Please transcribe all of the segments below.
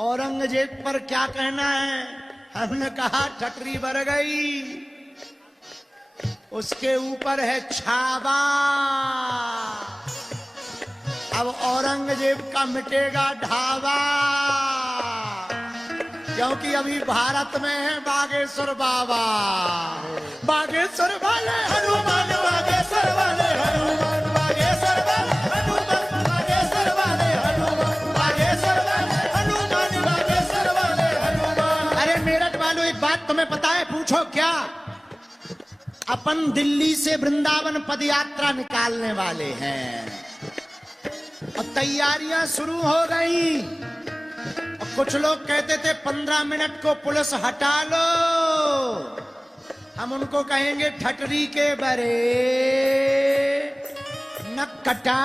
औरंगजेब पर क्या कहना है? हमने कहा ठटरी भर गई, उसके ऊपर है छावा। अब औरंगजेब का मिटेगा ढाबा, क्योंकि अभी भारत में है बागेश्वर बाबा। बागेश्वर वाले हनुमान, बागेश्वर वाले हनुमान, बागेश्वर वाले हनुमान, बागेश्वर वाले हनुमान, बागेश्वर वाले हनुमान, बागेश्वर वाले हनुमान। अरे मेरठ वालों, एक बात तुम्हें पता है? पूछो क्या? अपन दिल्ली से वृंदावन पद यात्रा निकालने वाले हैं और तैयारियां शुरू हो गई। कुछ लोग कहते थे 15 मिनट को पुलिस हटा लो, हम उनको कहेंगे ठटरी के बरे न कटा।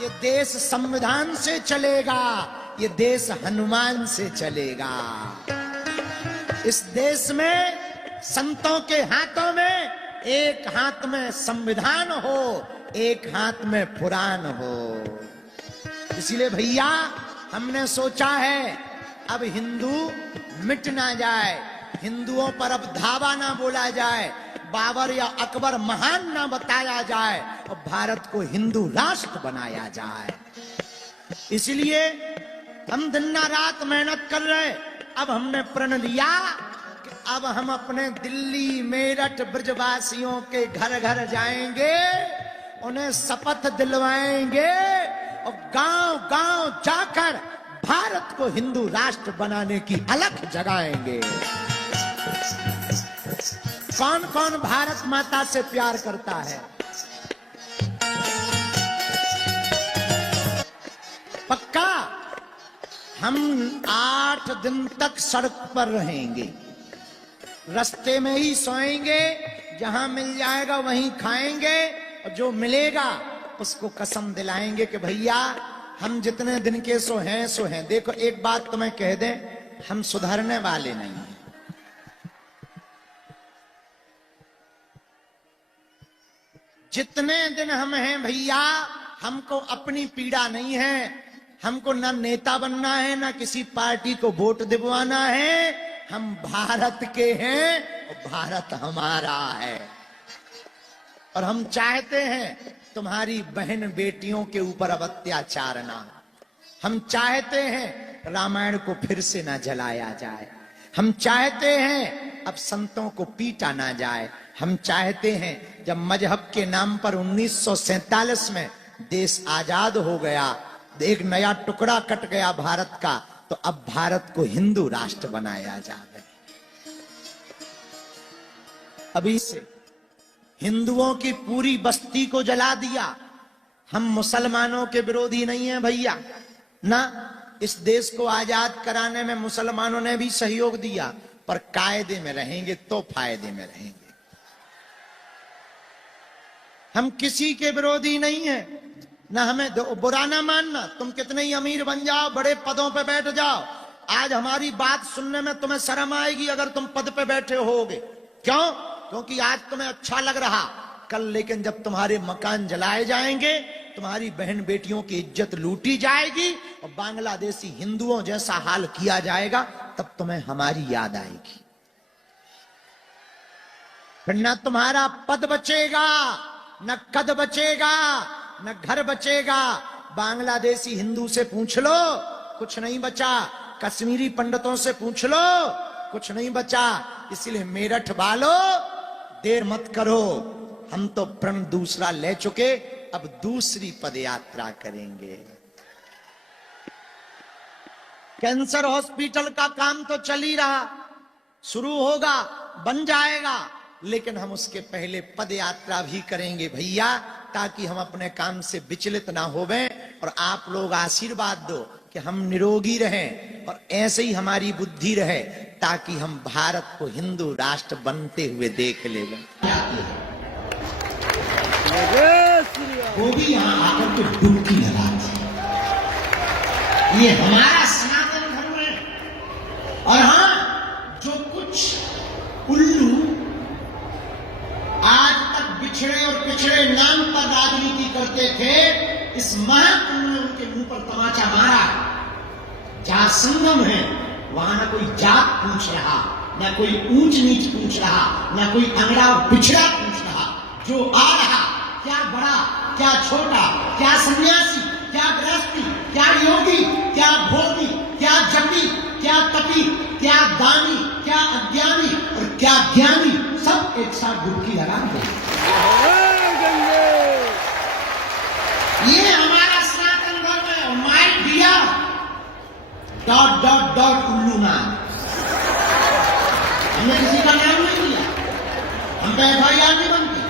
ये देश संविधान से चलेगा, ये देश हनुमान से चलेगा। इस देश में संतों के हाथों में एक हाथ में संविधान हो, एक हाथ में पुराण हो। इसलिए भैया हमने सोचा है अब हिंदू मिट ना जाए, हिंदुओं पर अब धावा ना बोला जाए, बाबर या अकबर महान ना बताया जाए और भारत को हिंदू राष्ट्र बनाया जाए। इसलिए हम दिन रात मेहनत कर रहे। अब हमने प्रण लिया कि अब हम अपने दिल्ली मेरठ ब्रजवासियों के घर घर जाएंगे, उन्हें शपथ दिलवाएंगे और गांव गांव जाकर भारत को हिंदू राष्ट्र बनाने की अलख जगाएंगे। कौन कौन भारत माता से प्यार करता है? पक्का हम 8 दिन तक सड़क पर रहेंगे, रास्ते में ही सोएंगे, जहां मिल जाएगा वहीं खाएंगे और जो मिलेगा उसको कसम दिलाएंगे कि भैया हम जितने दिन के सो हैं। देखो एक बात तुम्हें कह दें, हम सुधरने वाले नहीं हैं। जितने दिन हम हैं भैया, हमको अपनी पीड़ा नहीं है। हमको ना नेता बनना है, ना किसी पार्टी को वोट दिलवाना है। हम भारत के हैं और भारत हमारा है। और हम चाहते हैं तुम्हारी बहन बेटियों के ऊपर अब अत्याचार ना। हम चाहते हैं रामायण को फिर से ना जलाया जाए। हम चाहते हैं अब संतों को पीटा ना जाए। हम चाहते हैं जब मजहब के नाम पर 1947 में देश आजाद हो गया, एक नया टुकड़ा कट गया भारत का, तो अब भारत को हिंदू राष्ट्र बनाया जाए। अभी से हिंदुओं की पूरी बस्ती को जला दिया। हम मुसलमानों के विरोधी नहीं हैं भैया ना। इस देश को आजाद कराने में मुसलमानों ने भी सहयोग दिया, पर कायदे में रहेंगे तो फायदे में रहेंगे। हम किसी के विरोधी नहीं हैं ना, हमें बुरा ना मानना। तुम कितने ही अमीर बन जाओ, बड़े पदों पे बैठ जाओ, आज हमारी बात सुनने में तुम्हें शर्म आएगी अगर तुम पद पे बैठे होगे। क्यों? क्योंकि आज तुम्हें अच्छा लग रहा, कल लेकिन जब तुम्हारे मकान जलाए जाएंगे, तुम्हारी बहन बेटियों की इज्जत लूटी जाएगी और बांग्लादेशी हिंदुओं जैसा हाल किया जाएगा, तब तुम्हें हमारी याद आएगी। फिर न तुम्हारा पद बचेगा, न कद बचेगा, न घर बचेगा। बांग्लादेशी हिंदू से पूछ लो, कुछ नहीं बचा। कश्मीरी पंडितों से पूछ लो, कुछ नहीं बचा। इसलिए मेरठ वालों, देर मत करो। हम तो प्रण दूसरा ले चुके, अब दूसरी पदयात्रा करेंगे। कैंसर हॉस्पिटल का काम तो चल ही रहा, शुरू होगा, बन जाएगा, लेकिन हम उसके पहले पदयात्रा भी करेंगे भैया, ताकि हम अपने काम से विचलित ना होवें और आप लोग आशीर्वाद दो कि हम निरोगी रहें और ऐसे ही हमारी बुद्धि रहे, ताकि हम भारत को हिंदू राष्ट्र बनते हुए देख लें। वो भी यहाँ आकर के डुबकी लगाती। ये हमारा सनातन धर्म है। और हाँ, जो कुछ उल्लू आज तक बिछड़े और पिछड़े नाम पर राजनीति करते थे, इस महाकुंभ ने उनके मुंह पर तमाचा मारा। जहां संगम है वहां ना कोई जात पूछ रहा, ना कोई ऊंच नीच पूछ रहा, ना कोई अंगड़ा पिछड़ा पूछ रहा। जो आ रहा, क्या बड़ा क्या छोटा, क्या सन्यासी क्या गृहस्थी, क्या योगी क्या भोगी, क्या जपी क्या तपी, क्या दानी क्या अज्ञानी और क्या ज्ञानी, सब एक साथ डुबकी लगा दे। ये हमारा सनातन धर्म है। My dear dot dot dot उल्लू नाम, हमने किसी का नाम नहीं लिया, हम पे FIR नहीं बनती,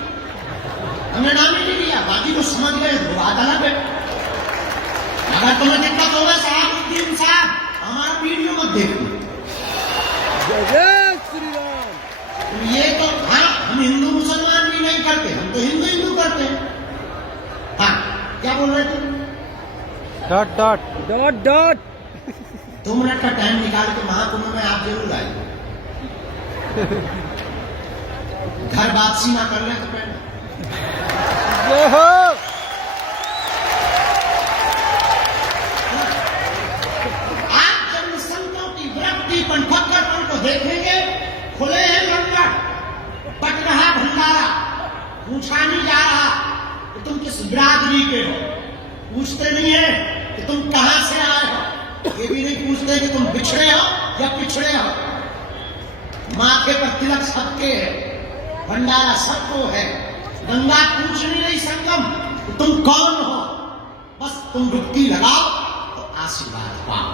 हमने नाम ही नहीं लिया। बाकी तो समझ गए तो बात अलग है। अगर तुम्हें दिक्कत होगा साहब हमारा वीडियो मत देखो। जय श्री राम। ये तो हाँ, हम हिंदू मुसलमान भी नहीं करते, हम तो हिंदू हिंदू करते हैं। हाँ, क्या बोल रहे थे? Dot dot dot dot 2 minute का टाइम निकाल के महाकुंभ में आप जरूर आए। घर वापसी ना कर ले तो पहले आप जब संतों की वृत्ति पंथकरण को देखेंगे, खुले हैं लंगर, बट रहा भंडारा, पूछा नहीं जा रहा कि तुम किस बिरादरी के हो, पूछते नहीं है कि तुम कहां से आए हो, ये भी नहीं पूछते कि तुम बिछड़े हो या पिछड़े हो। माथे पर तिलक सबके है, भंडारा सबको है, गंगा पूछ नहीं रही संगम तो तुम कौन हो, बस तुम डुबकी लगाओ तो आशीर्वाद पाओ।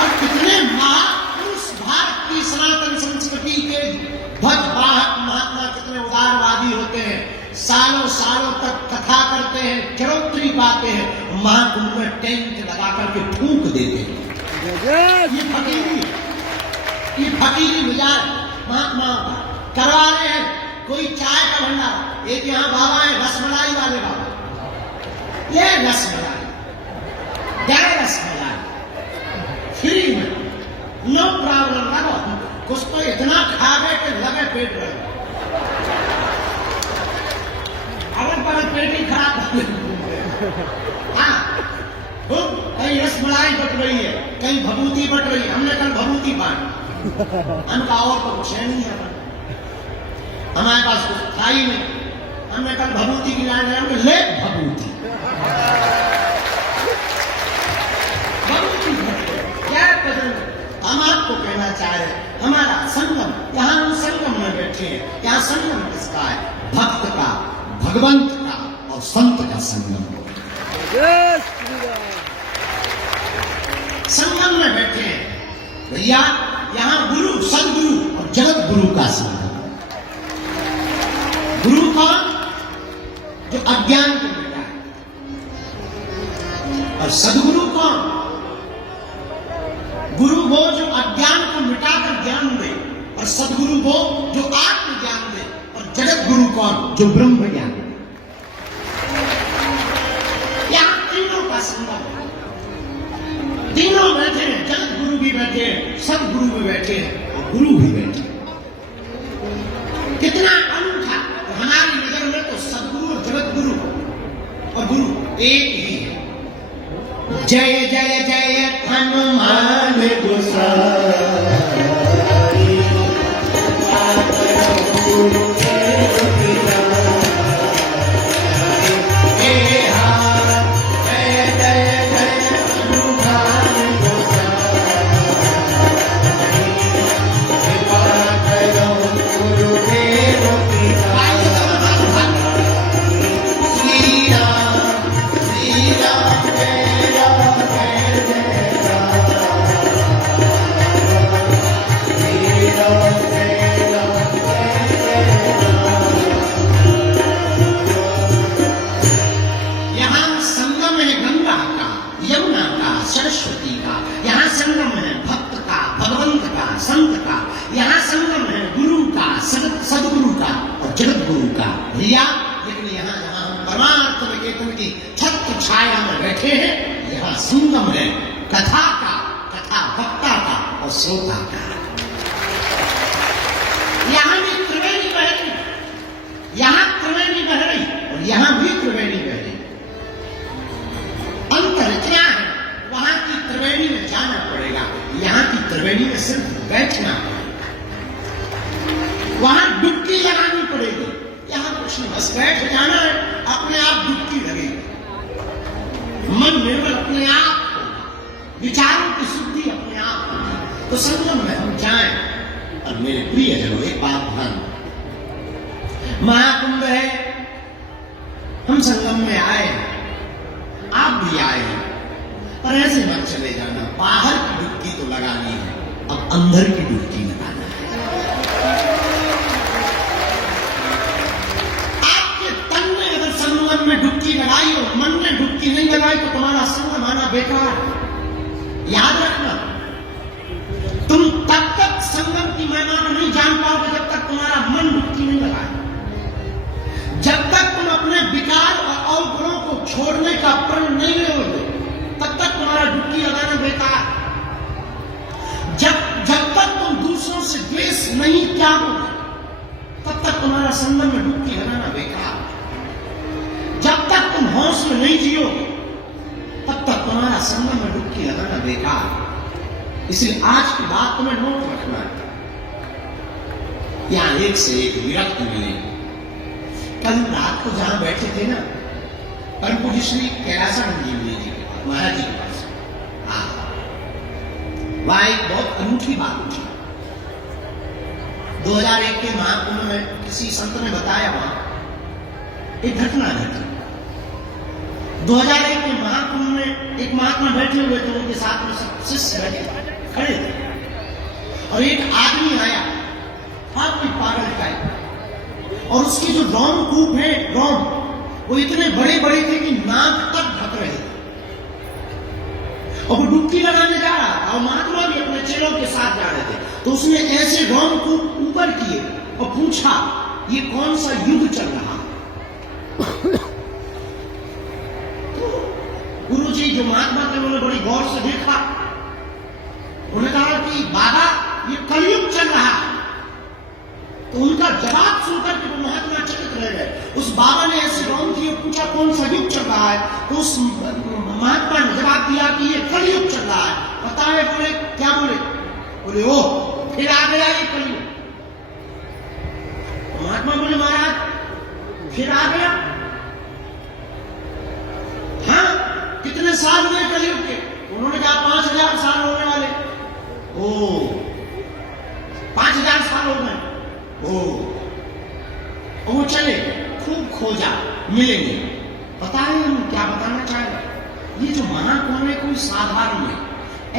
और कितने महापुरुष भारत की सनातन संस्कृति के ध्वज वाहक महात्मा कितने उदारवादी होते हैं, सालों सालों तक कथा करते हैं, चरोत्री पाते हैं, महाकुंभ में टेंट लगा करके फूंक देते हैं। ये फकीरी मिजाज महात्मा करवा रहे हैं। कोई चाय का भंडार, एक यहाँ बाबा है रसमलाई वाले बाबा, ये रसमलाई जय रसमलाई फ्री में, नो प्रॉब्लम, लगो कुछ तो इतना खा गए कि लगे पेट रहे, अगर पर पेट ही खराब। हाँ, कहीं रसमलाई बट रही है, कहीं भभूति बट रही है, हमने कल भभूति बांटी, हमका और तो कुछ है नहीं है, हमारे पास कुछ था ही नहीं, हमने कल भभूति की लाइन हमने ले भभूति क्या पसंद। हम आपको कहना चाह रहे हैं, हमारा संगम, यहाँ हम संगम में बैठे हैं, यहाँ संगम किसका है? भक्त का, भगवंत का और संत का संगम। संगम में बैठे हैं भैया, यहाँ गुरु सदगुरु और जगत गुरु का संगम। गुरु कौन? जो अज्ञान को मिटाए, और सदगुरु कौन? गुरु वो जो अज्ञान को मिटाकर ज्ञान दे, और सदगुरु वो जो आत्मज्ञान दे, और जगत गुरु कौन? जो ब्रह्म ज्ञान दे। यहां तीनों का संगम, तीनों बैठे हैं, जगत गुरु भी बैठे हैं, सदगुरु भी बैठे हैं और गुरु भी बैठे हैं। कितना अनूठा। हमारी नजर में तो सदगुरु और जगत गुरु और गुरु एक ही है। जय जय जय हनुमान गोसाई, सरस्वती का, यहाँ संगम है भक्त का, भगवंत का, संत का, यहाँ संगम है गुरु का, सदगुरु का और जगत गुरु का। भैया, लेकिन यहाँ जहाँ हम परमार्थ विवेकन की छत्र छाया में बैठे हैं, यहाँ संगम है कथा का, कथा वक्ता का और श्रोता का। यहाँ भी त्रिवेणी बह रही, यहाँ त्रिवेणी बह रही और यहाँ भी त्रिवेणी बह रही। अंतर इतना बैठना, वहां डुबकी लगानी पड़ेगी। यहां कुछ नहीं, बस बैठ जाना है, अपने आप डुबकी लगेगी। मन निर्मल अपने आप होगा, विचारों की शुद्धि अपने आप होगी। तो संगम में हम जाएं। और मेरे प्रियजनों, एक बात ध्यान, महाकुंभ है, हम संगम में आए, आप भी आए हैं, पर ऐसे मत चले जाना। बाहर की डुबकी तो लगानी है, अब अंदर की डुबकी लगाना है। आपके तन में अगर संगम में डुबकी लगाई और मन में डुबकी नहीं लगाई तो तुम्हारा संगम आना बेकार। याद रखना, तुम तब तक संगम की महिमा को नहीं जान पाओगे जब तक तुम्हारा मन डुबकी नहीं लगाए। जब तक तुम अपने विकार और अवगुणों को छोड़ने का प्रण नहीं लोगे तब तक तुम्हारा डुबकी लगाना बेकार। जब तक तुम दूसरों से द्वेष नहीं त्यागोगे तब तक तुम्हारा संगम में डुबकी लगाना बेकार। जब तक तुम होश में नहीं जियोगे तब तक तुम्हारा संगम में डुबकी लगाना बेकार। इसलिए आज की बात तुम्हें नोट रखना है। यहां एक से एक विरक्त मिले। कल रात को जहां बैठे थे ना, परम पूज्य श्री कैलासानंद जी महाराज जी के पास, वहां एक बहुत अनूठी बात उठी। 2001 के महाकुंभ में किसी संत ने बताया, वहां एक घटना घटी। 2001 के महाकुंभ में एक महात्मा बैठे हुए थे, उनके साथ में सब शिष्य बैठे खड़े थे, और एक आदमी आया, आदमी पागल टाइप, और उसके जो रोमकूप है, रोम, वो इतने बड़े बड़े थे कि नाक तक ढक रहे थे, और वो डुबकी लगाने जा रहा था, और महात्मा भी अपने चेलों के साथ जा रहे थे। तो उसने ऐसे रोमकूप ऊपर किए और पूछा, ये कौन सा युग चल रहा है? तो गुरुजी जो महात्मा थे उन्होंने बड़ी गौर से देखा, उन्होंने कहा कि बाबा ये कलयुग चल रहा है। तो उनका जवाब सुनकर के वो महात्मा चकित रह गए। उस बाबा ने ऐसे रौन किए, पूछा कौन सा युग चल रहा है? तो उस महात्मा ने जवाब दिया कि ये कलयुग चल रहा है। बताए, बोले क्या बोले? बोले ओ फिर आ गया ये कलयुग। तो महात्मा बोले महाराज फिर आ गया? हाँ, कितने साल हुए कलयुग के? उन्होंने कहा 5000 साल होने वाले। ओ 5000 साल हो गए। वो चले, खूब खोजा, मिले नहीं। पता है हम क्या बताना चाह रहे? ये जो महाकुंभ है कोई साधारण नहीं,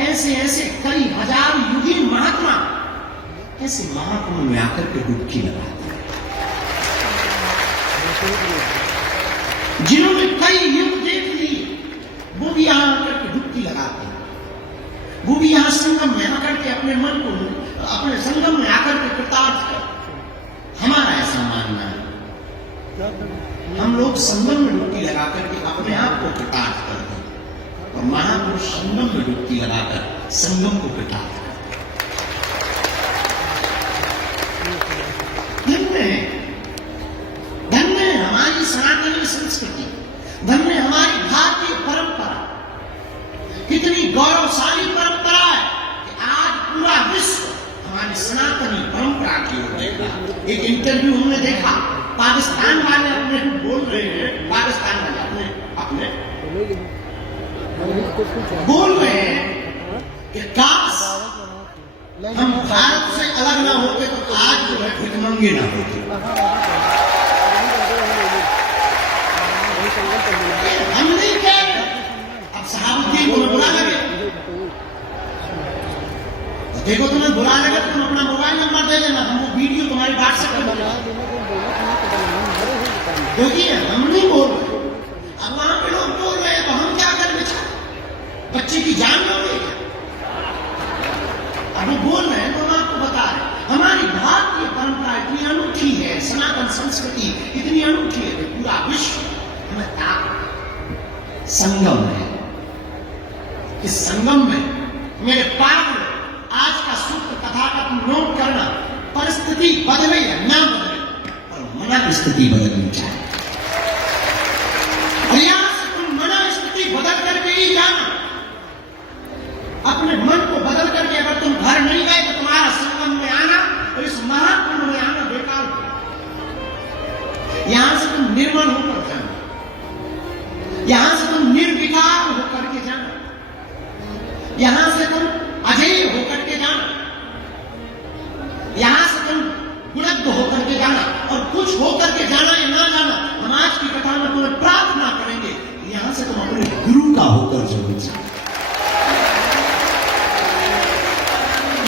ऐसे ऐसे कई हजार युगी महात्मा ऐसे महाकुंभ में आकर के डुबकी लगाते हैं। जिन्होंने कई युग देख लिए वो भी यहां आकर के डुबकी लगाते हैं। वो भी यहां संगम में आकर के अपने मन को, अपने संगम में आकर के कृतार्थ करते। हमारा ऐसा मानना है, हम लोग संगम में डुबकी लगाकर के अपने आप को कृतार्थ करते हैं, और महापुरुष संगम में डुबकी लगाकर संगम को कृतार्थ करते हैं। धन्य है हमारी सनातनी संस्कृति, धन्य हमारी भारतीय परंपरा। कितनी गौरवशाली परंपरा है कि आज पूरा विश्व हमारी सनातनी परंपरा की ओर देख रहा। एक इंटरव्यू हमने देखा, पाकिस्तान वाले अपने बोल रहे हैं, पाकिस्तान वाले अपने बोल रहे हैं कि काश हम भारत से अलग ना होते तो आज जो है भिखमंगे ना होते। हम नहीं कह रहे, अब साहबुद्दीन को बुला लगे, देखो तुम्हें बुला लगे तो तुम अपना मोबाइल नंबर दे देना, हम वो वीडियो तुम्हारी व्हाट्सएप पे भेजा क्योंकि हम नहीं बोल रहे। अब वहां पे लोग बोल रहे हैं तो हम क्या करें? बेचारे बच्चे की जान में हो। अब वो बोल रहे हैं तो हम आपको बता रहे हैं, हमारी भारतीय परंपरा इतनी अनूठी है, सनातन संस्कृति इतनी अनूठी है कि पूरा विश्व हमें ताक संगम है। इस संगम में मेरे पाप आज का सूत्र कथा का तुम नोट करना, परिस्थिति बदले या ना बदले और मना की स्थिति बदलनी चाहिए। और यहां से तुम मना स्थिति बदल करके ही जाना। अपने मन को बदल करके अगर तुम घर नहीं गए तो तुम्हारा यहां से तुम अजेय होकर के जाना, यहां से तुम गुणज्ञ होकर के जाना, और कुछ होकर के जाना या ना जाना, हम आज की कथा में तुम्हें प्रार्थना करेंगे, यहां से तुम अपने गुरु का होकर जरूर जाना।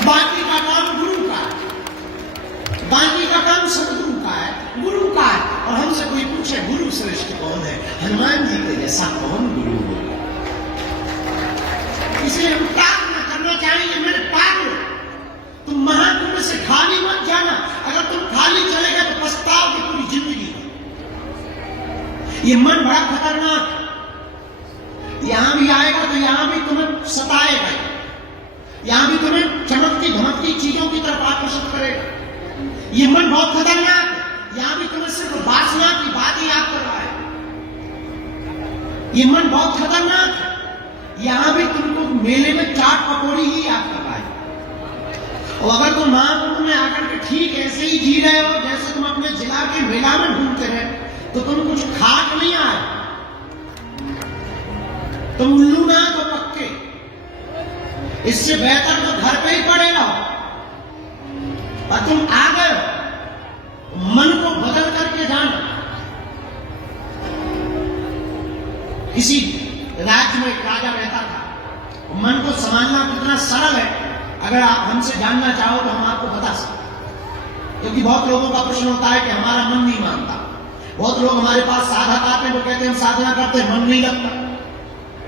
बाकी का काम गुरु का है, बाकी का काम सतगुरु का है, गुरु का है। और हमसे कोई पूछे गुरु श्रेष्ठ कौन है, हनुमान जी के जैसा कौन गुरु है? इसलिए हम प्रार्थना करना चाहेंगे, मेरे पागल, तुम महाकुंभ से खाली मत जाना। अगर तुम खाली चले गए तो पछताओगे पूरी जिंदगी। ये मन बड़ा खतरनाक है, यहां भी आएगा तो यहां भी तुम्हें सताएगा, यहां भी तुम्हें चमकती धमकती चीजों की तरफ आकर्षित करेगा। ये मन बहुत खतरनाक है, यहां भी तुम्हें सिर्फ वासना की बातें याद करवाए। ये मन बहुत खतरनाक है, यहां भी तुमको मेले में चाट पकौड़ी ही याद करवाए। और अगर तुम महाकुंभ में आकर के ठीक ऐसे ही जी रहे हो जैसे तुम अपने जिला के मेला में घूमते रहे, तो तुम कुछ खाक नहीं आए, तुम उल्लू ना तो पक्के। इससे बेहतर तो घर पे ही पड़े रहो। और तुम आ गए, मन को बदल करके जाना। किसी राज्य में एक राजा रहता था, मन को संभालना कितना सरल है अगर आप हमसे जानना चाहो तो हम आपको बता सकते। क्योंकि बहुत लोगों का प्रश्न होता है कि हमारा मन नहीं मानता। बहुत लोग हमारे पास साधक आते हैं, वो कहते हैं हम साधना करते हैं, मन नहीं लगता।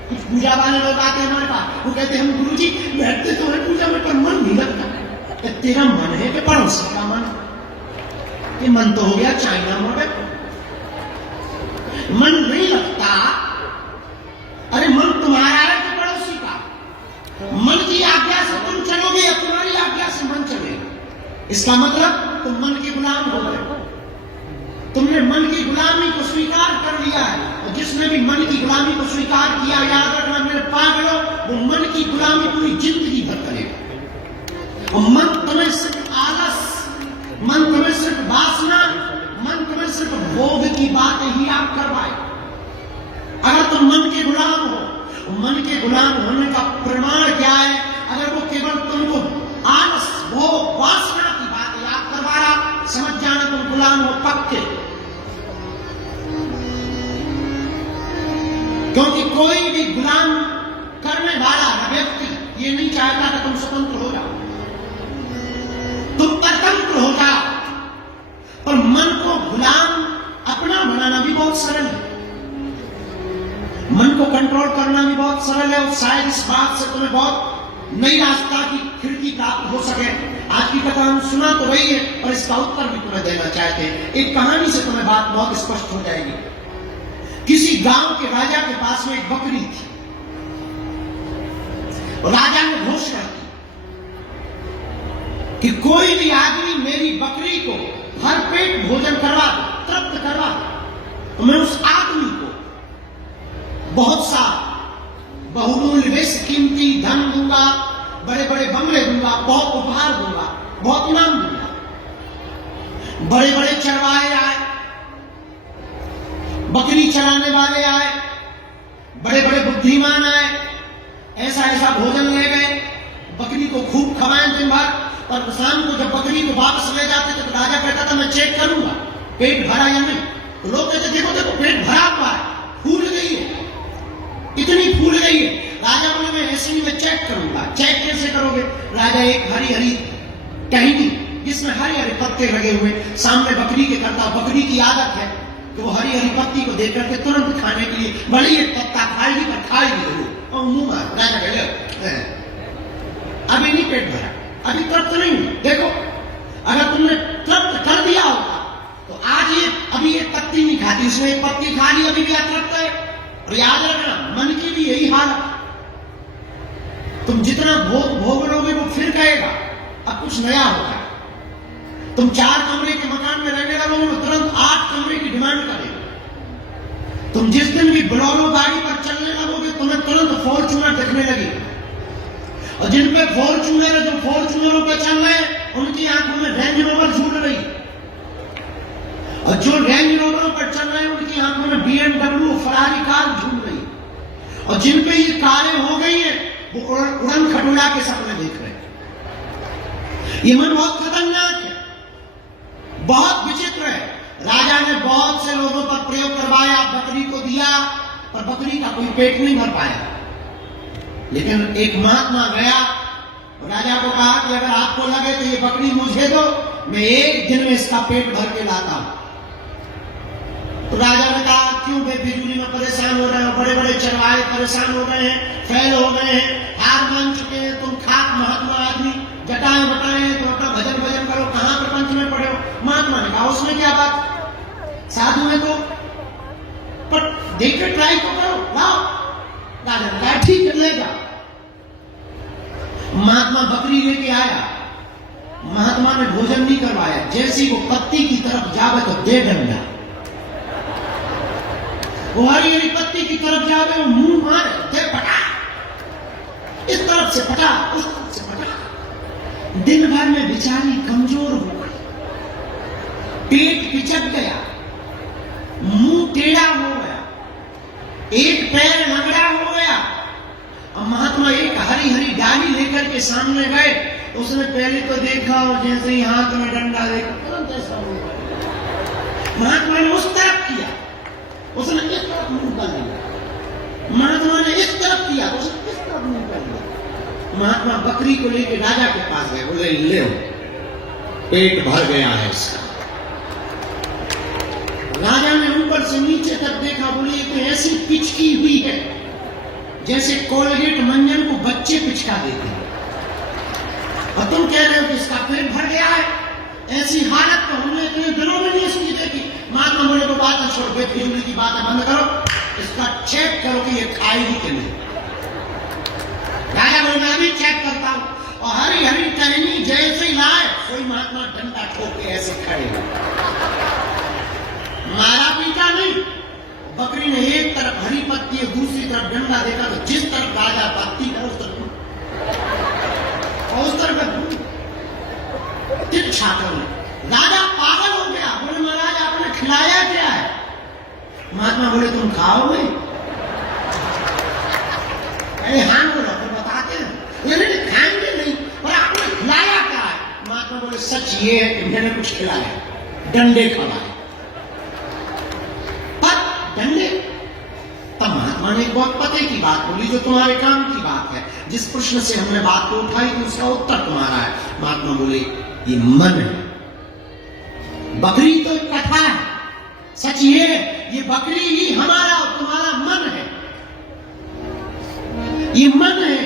कुछ पूजा वाले लोग आते हैं हमारे पास, वो कहते हैं हम गुरुजी बैठते तो है पूजा में, पर मन नहीं लगता। तेरा मन है कि पड़ोसी का मन? ये मन तो हो गया चाइना मॉडल, मन नहीं लगता। अरे मन तुम्हारा है कि पड़ोसी का? मन की आज्ञा से तुम चलोगे या तुम्हारी आज्ञा से मन चलेगा? इसका मतलब तुम मन के गुलाम हो गए, तुमने मन की गुलामी को स्वीकार कर लिया है। और जिसने भी मन की गुलामी को स्वीकार किया, याद रखना मेरे पागलों, वो मन की गुलामी पूरी जिंदगी भर करेगा। और मन तुम्हें सिर्फ आलस, मन तुम्हें सिर्फ वासना, मन तुम्हें सिर्फ भोग की बातें ही आप करवाए। अगर तुम मन के गुलाम हो, मन के गुलाम होने का प्रमाण क्या है? अगर वो केवल तुमको आलस, भोग, वासना की बातें याद करवा रहा, समझ जाना तुम गुलाम हो पक्के। क्योंकि कोई भी गुलाम करने वाला व्यक्ति ये नहीं चाहता कि तुम स्वतंत्र हो जाओ, तुम परतंत्र हो जाओ। पर मन को गुलाम अपना बनाना भी बहुत सरल है, मन को कंट्रोल करना भी बहुत सरल है। और शायद इस बात से तुम्हें बहुत नई रास्ता की खिड़की प्राप्त हो सके। आज की कथा हम सुना तो रही है, और इसका उत्तर भी तुम्हें देना चाहते हैं। एक कहानी से तुम्हें बात बहुत स्पष्ट हो जाएगी। किसी गांव के राजा के पास में एक बकरी थी। राजा ने घोषणा की कि कोई भी आदमी मेरी बकरी को भर पेट भोजन करवा दे, तृप्त करवा दे, तो मैं उस आदमी को बहुत सा बहुमूल्य बेश कीमती धन दूंगा, बड़े बड़े बंगले दूंगा, बहुत उपहार दूंगा, बहुत इनाम दूंगा। बड़े बड़े चरवाहे आए, बकरी चराने वाले आए, बड़े बड़े बुद्धिमान आए, ऐसा ऐसा भोजन ले गए, बकरी को खूब खवाएं दिन भर। और शाम को जब बकरी को वापस ले जाते थे तो राजा कहता था मैं चेक करूंगा पेट भरा या नहीं। तो लोग कहते देखो देखो पेट भरा हुआ है, फूल गई है, इतनी फूल गई है। राजा बोले मैं ऐसे ही मैं चेक करूंगा। चेक कैसे करोगे? राजा एक हरी हरी टहनी जिसमें हरे हरे पत्ते लगे हुए सामने बकरी के करता। बकरी की आदत है कि वो हरी हरी पत्ती को देख करके तुरंत खाने के लिए भले ही पत्ता खाएगी पर खाएगी जरूर। और मुंह मार राजा कहे अभी नहीं पेट भरा, अभी तृप्त नहीं। देखो अगर तुमने तृप्त कर दिया होगा तो आज ये अभी एक पत्ती नहीं खाती, उसने एक पत्ती खा ली, अभी भी अतृप्त है। और याद रखना मन की भी यही हाल है। तुम जितना भोग लोगे वो फिर कहेगा अब कुछ नया होगा। तुम 4 कमरे के मकान में रहने लगोगे तो तुरंत 8 कमरे की डिमांड करेगा। तुम जिस दिन भी बोलेरो गाड़ी पर चलने लगोगे तुम्हें तुरंत फॉर्च्यूनर दिखने लगेगा। और जिन पे फॉर्च्यूनर है, जो फॉर्च्यूनरों पे चल रहे हैं उनकी आंखों में रेंज रोवर झूल रही। और जो रेंज रोवरों पर चल रहे हैं उनकी आंखों में BMW फरारी कार झूल रही। और जिन पे ये कारें हो गई हैं वो उड़न खटोला के सपने देख रहे हैं। ये मन बहुत खतरनाक है, बहुत विचित्र है। राजा ने बहुत से लोगों पर प्रयोग करवाया, बकरी को दिया, पर बकरी का कोई पेट नहीं भर पाया। लेकिन एक महात्मा गया, राजा को कहा कि अगर आपको लगे तो ये बकरी मुझे दो, मैं एक दिन में इसका पेट भर के लाता हूं। तो राजा ने कहा क्यों बेफिजूली में परेशान हो रहे हो, बड़े बड़े चरवाहे परेशान हो गए हैं, फैल हो गए हैं, हार मान चुके हैं, तुम खाक महात्मा आदमी, जटाएं बटाएं तो अपना भजन भजन करो, कहां प्रपंच में पड़े हो। महात्मा ने कहा उसमें क्या बात, साधु है तो, पर देखकर ट्राई तो करो, लाओ। राजा ने कहा ठीक है ले जाओ। महात्मा बकरी लेके आया, महात्मा ने भोजन नहीं करवाया, जैसे ही वो पत्ती की तरफ जावे तो दे डंडा, वो हरी हरी पत्ती की तरफ जावे, वो मुंह मारे, दे पटा, इस तरफ से पटा, उस तरफ से पटा। दिन भर में बेचारी कमजोर हो गई, पेट पिचक गया, मुंह टेढ़ा हो गया, एक पैर लंगड़ा हो गया। और महात्मा एक हरी हरी डाली लेकर के सामने गए, उसने पहले तो देखा और जैसे ही हाथ में डंडा देखा तुरंत ऐसा हो गया। महात्मा ने उस तरफ किया, उसने इस तरफ मुंह कर लिया। महात्मा ने इस तरफ किया, उसने इस तरफ मुंह कर लिया। महात्मा बकरी को लेकर राजा के पास गए, बोले ले पेट भर गया है इसका। राजा ने ऊपर से नीचे तक देखा, बोले तो ऐसी पिचकी हुई है जैसे कोलगेट मंजन को बच्चे पिचका देते हैं, और तुम कह रहे हो कि इसका पेट भर गया है। ऐसी हालत तो हमने इतने दिनों में नहीं इसकी देखी। महात्मा बोले तो बात है छोड़, बेफिजूली की बात बंद करो, इसका चेक करो कि ये खाएगी कि नहीं। राजा बोले मैं भी चेक करता हूं, और हरी हरी टहनी जैसे ही लाए, कोई महात्मा डंडा ठोक के ऐसे खड़े हुए, मारा पीटा नहीं। बकरी ने एक तरफ हरी पत्ती और दूसरी तरफ डंडा देखा, तो जिस तरफ राजा पत्ती का उस तरफ तिरछा कर, राजा पागल हो गया, बोले महाराज आपने खिलाया क्या है। महात्मा बोले तुम खाओगे, अरे हाँ बोला तो बताते हैं, नहीं खाएंगे नहीं, पर आपने खिलाया क्या है। महात्मा बोले सच ये है कि मैंने कुछ खिलाया, डंडे खिलाए। डंडे। तब महात्मा ने एक बहुत पते की बात बोली, जो तुम्हारे काम की बात है, जिस प्रश्न से हमने बात को उठाई तो उसका उत्तर तुम्हारा है। महात्मा बोले ये मन है, बकरी तो एक कथा है, सच ये बकरी ही हमारा और तुम्हारा मन है, ये मन है।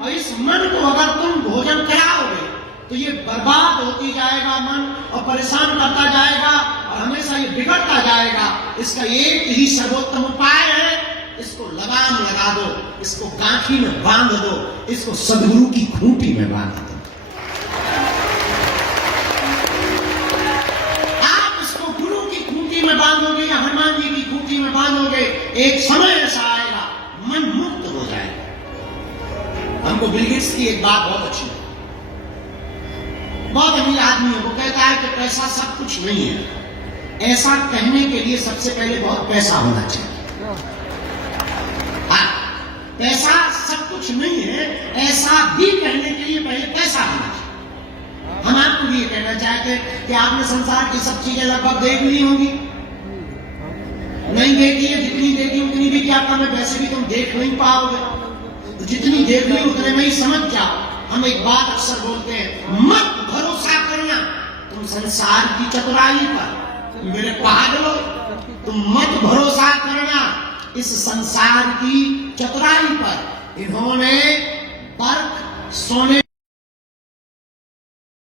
और इस मन को अगर तुम भोजन कराओगे तो ये बर्बाद होती जाएगा मन, और परेशान करता जाएगा, और हमेशा ये बिगड़ता जाएगा। इसका एक ही सर्वोत्तम उपाय है, इसको लगाम लगा दो, इसको गांठी में बांध दो, इसको सदगुरु की खूंटी में बांध दो। आप इसको गुरु की खूंटी में बांधोगे या हनुमान जी की खूंटी में बांधोगे, एक समय ऐसा आएगा मन मुक्त हो जाएगा। हमको बिल गेट्स की एक बात बहुत अच्छी, बहुत अमीर आदमी है, वो कहता है कि पैसा सब कुछ नहीं है। ऐसा कहने के लिए सबसे पहले बहुत पैसा होना चाहिए। हाँ, पैसा सब कुछ नहीं है, ऐसा भी कहने के लिए पहले पैसा होना चाहिए। हम आपको भी ये कहना चाहते हैं कि आपने संसार की सब चीजें लगभग देख ली होंगी, नहीं देखी है, जितनी देखी उतनी भी क्या कम है, वैसे भी तुम देख नहीं पाओगे, तो जितनी देख ली उतने में ही समझ जाओ। हम एक बात अक्सर बोलते हैं, मत भरोसा करना तुम संसार की चतुराई पर, मेरे पागलों तुम मत भरोसा करना इस संसार की चतुराई पर। इन्होंने बर्फ सोने